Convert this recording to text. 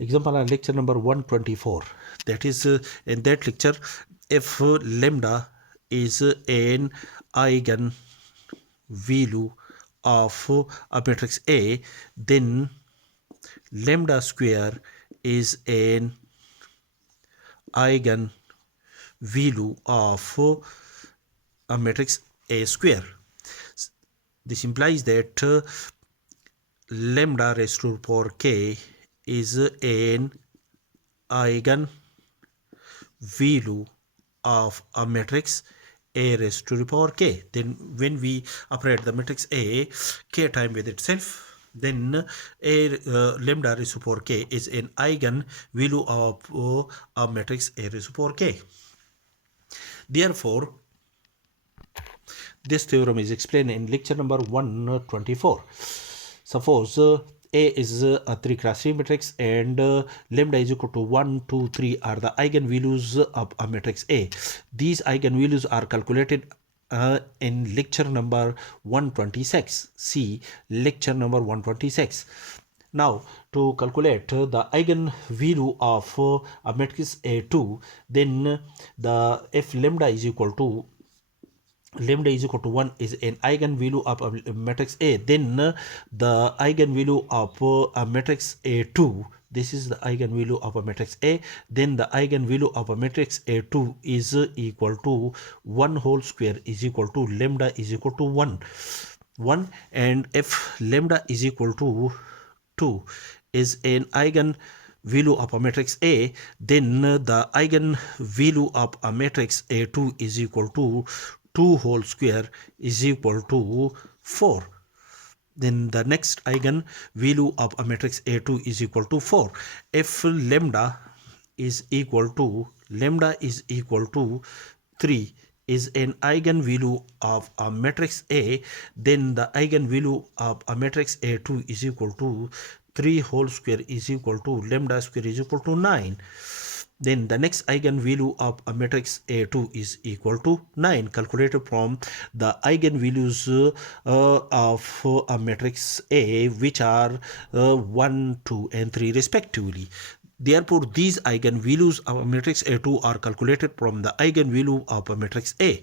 Example on lecture number 124. That is, in that lecture, if lambda is an eigen value of a matrix A, then lambda square is an eigen value of a matrix A square. This implies that lambda raised to the power k is an eigen value of a matrix A raised to the power k. Then when we operate the matrix A k time with itself, then lambda raised to the power k is an eigen value of a matrix A raised to the power k. Therefore, this theorem is explained in lecture number 124. Suppose A is a 3 cross 3 matrix and lambda is equal to 1, 2, 3 are the eigenvalues of a matrix A. These eigenvalues are calculated in lecture number 126. See lecture number 126. Now, to calculate the eigenvalue of a matrix A2, then if lambda is equal to 1 is an eigenvalue of a matrix A, then the eigenvalue of a matrix A2, this is the eigenvalue of a matrix A, then the eigenvalue of a matrix A2 is equal to 1 whole square is equal to lambda is equal to 1. And if lambda is equal to 2 is an eigenvalue of a matrix A, then the eigenvalue of a matrix A2 is equal to 2 whole square is equal to 4. Then the next eigenvalue of a matrix A2 is equal to 4. If lambda is equal to 3 is an eigenvalue of a matrix A, then the eigenvalue of a matrix A2 is equal to 3 whole square is equal to lambda square is equal to 9. Then the next eigenvalue of a matrix A2 is equal to 9, calculated from the eigenvalues of a matrix A, which are 1, 2 and 3 respectively. Therefore, these eigenvalues of a matrix A2 are calculated from the eigenvalue of a matrix A.